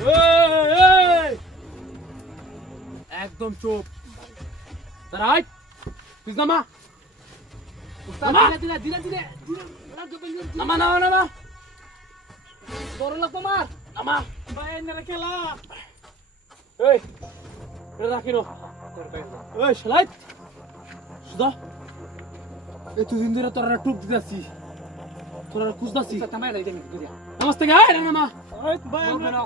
এই একদম চুপ দাঁড়াই তুই নামা উস্তাদ ধীরে ধীরে ধীরে ধীরে নামা নামা নামা বড় লোক মার নামা ভাই এনে খেলা এই এটা রাখিনো এই শালাই সুদা এই তুই দিন ধরে তোরা টুপ দিতাছি তোরা খুঁজতাছি নামাই রাই দেমি দিয়া নমস্তে গায় নামা ওই ভাই আমরা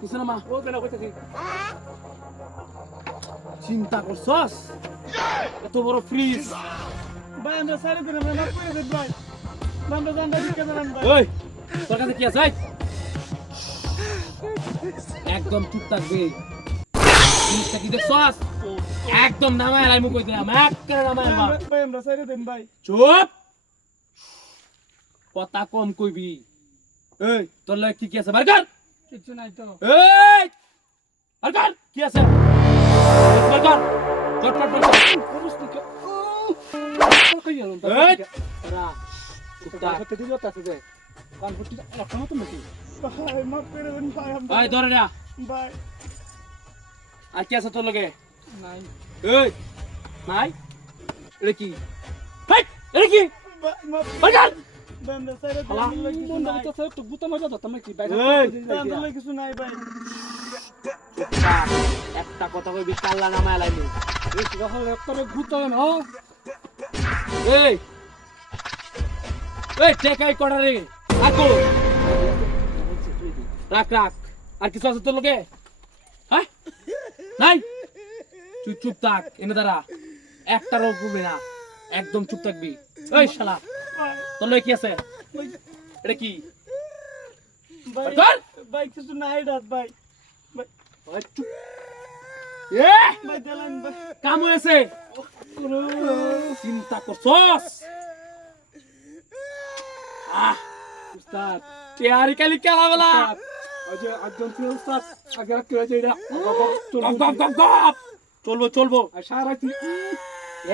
কুসনামা ও কেন কইতাছি চিন্তা করছস এত বড় ফ্রিজ ভাই আমরা সাইরে দিন আমরা না করে দেব ভাই আমরা জানবা দিকে জানান ভাই ওই তোর কাছে কি আছে একদম চুপ থাকবে জিনিসটা কি দেখছস একদম নামায় আলাই মুখ কই দিলাম এক করে নামায় আলবা ভাই আমরা সাইরে দিন ভাই চুপ কথা কম কইবি এই তোর লাগে কি আছে বার কর কিছু নাই তো এই বার কর কি আছে বার কর চট চট চট করুস তুই কই গেল এই রা কুত্তা হাতে দিও তাতে দে কান ফুটি রাখো না তুমি ভাই মাফ করে দেন ভাই আমরা এই ধরে না ভাই আর কি আছে তোর লগে নাই এই নাই এটা কি ভাই এটা কি ভাই মাফ বার কর ভাই আমরা সাইরে দিন ভাই কিছু নাই তো গুতা মজা দাও তুমি কি ভাই আমরা কিছু নাই ভাই একটা কথা কইবি কাল্লা নামায় আলাইলি এই রাখাল একবারে গুতা না এই এই টেকাই কড়া রে আকো রাখ রাখ আর কিছু আছে তোর লগে হ্যাঁ নাই তুই চুপ থাক এনে দাঁড়া একটা রোগ করবি না একদম চুপ থাকবি এই শালা তোর লগে কি আছে এটা কি ভাই কর ভাই কিছু নাই রাত ভাই ওই চুপ এ ভাই দেলান ভাই কাম হয়েছে চিন্তা করছস উস্তাদ টিয়ারি কালি খেলা বেলা আজ একজন ছিল উস্তাদ আগে রাখতে হয়েছে এটা গপ গপ গপ গপ চলবো চলবো আর সারা রাত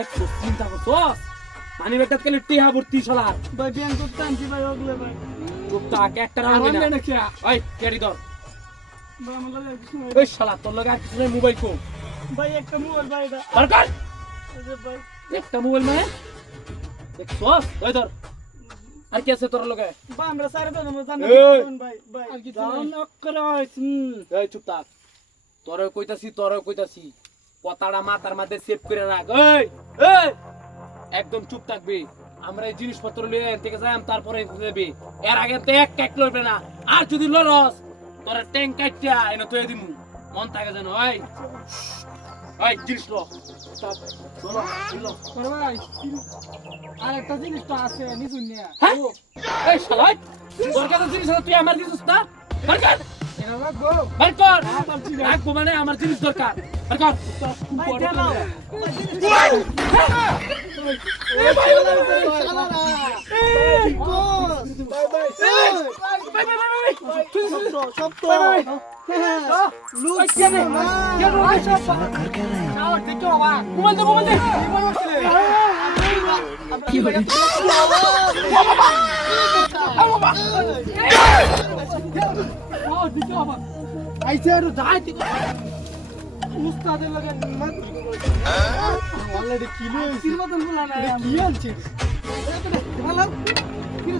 একটু চিন্তা করছস মানে বেটা কালি টিহা ভর্তি শালা ভাই ব্যাংক করতে আনছি ভাই ওগুলো ভাই চুপ থাক একটা রান আমার না না কি ওই কেডি ধর ভাই আমার লাগে কিছু নাই ওই শালা তোর লগে আর কিছু নাই মোবাইল কো ভাই একটা মোবাইল ভাই এটা দরকার আরে ভাই একটা মোবাইল মানে দেখছস ওই ধর আর কি আছে তোর লগে ভাই আমরা সারা তো আমরা জানি এই! ভাই ভাই আর কিছু জান নাই। অক্ষরে এই চুপ থাক তোরে কইতাছি কথাটা মাথার মধ্যে সেভ করে রাখ এই এই একদম চুপ থাকবি আমরা এই জিনিসপত্র নিয়ে এখান থেকে যাইম তারপরে দেবি এর আগে তো এক এক লড়বে না আর যদি লড়স তোরা ট্যাঙ্ক কাটিয়া এনে তুই দিমু মন থাকে যেন ওই জিনিস লো চলো চলো করে ভাই আর একটা জিনিস তো আছে নিছুন নিয়া হ্যাঁ এই শালা তোর কাছে জিনিস আছে তুই আমার দিছিস না বারকার এটা রাখবো বারকার রাখবো মানে আমার জিনিস দরকার বারকার ভাই দেলাও এই ভাই শালারা এই বস ভাই ভাই সব তো লুক কেনে মোবাইল দে কি বলে আইছে আর যাই ঠিক উস্তাদের লাগে অলরেডি কিলো মতন বলা না কি আনছিস ভালো কি